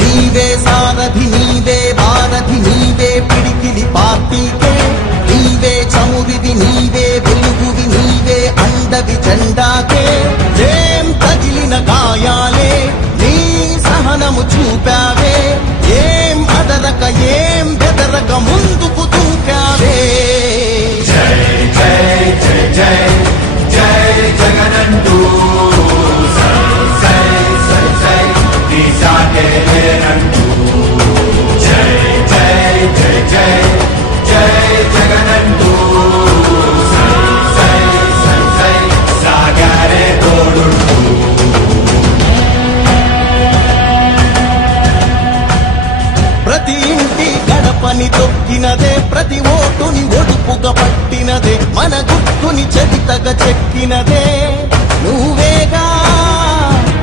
నీవే సారథి నీవే వారధి నీవే పిడికిలి పార్టీకే నీవే చమురివి నీవే వెలుగువి నీవే అండవి జెండాకే ఏం తగిలిన గాయాలే నీ సహనము చూపావే ఏం అదరక ఏం బెదరక ముందుకు దూకావే జై జై జై జై జై జగనంటూ సై సై సై నీ సాటే లేనంటూ జై జై జై జై జై జగనంటూ సై సై సై సై సాగారే తోడుంటూ ప్రతి ఇంటి గడపని తొక్కినదే ప్రతి ఓటుని ఒడుపుగా పట్టినదే మన గుర్తుని చరితగా చెక్కినదే నువ్వేగా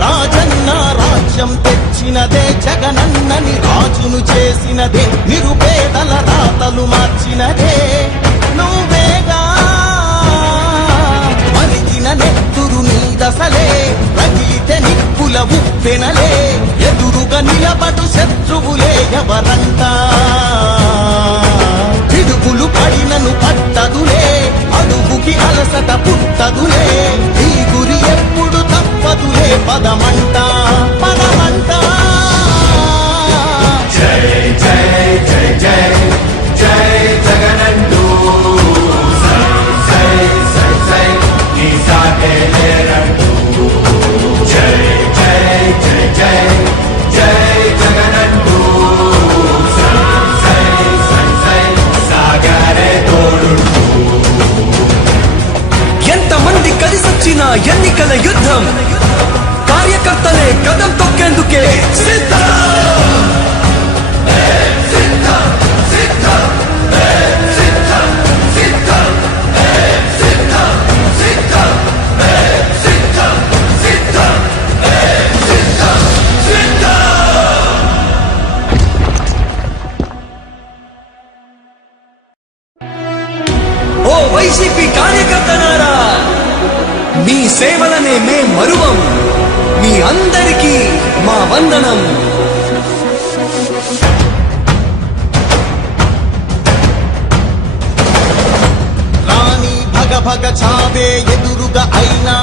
రాజన్న రాజ్యం తెచ్చినదే జగనన్నని రాజును చేసినదే నిరుపేదల రాతలు మార్చినదే నువ్వేగా మరిగిన నెత్తురు నీ దశలే రగిలితే నిప్పుల ఉప్పెనలే ఎదురుగా నిలబడు శత్రువులే ఎవరంట పిడుగులు పడినను పట్టదులే అడుగుకి అలసట పుట్టదులే ఈ గురి ఎప్పుడు తప్పదులే పదమంట పదమంట జై జై జై జై జై జగనంటూ సై సై సై సై నీ సాటే లేరంటూ జై జై జై జై జై జగనంటూ సై సై సై సై సాగారే తోడుంటూ ఎంతమంది కలిసొచ్చిన ఎన్నికల యుద్ధం కార్యకర్తలే కదం తొక్కేందుకే సిద్ధం ఓ వైసీపీ కార్యకర్తలారా మీ సేవలనే మే మరువం మీ అందరికీ మా వందనం రాణి భగ భగ చావే ఎదురుగా అయినా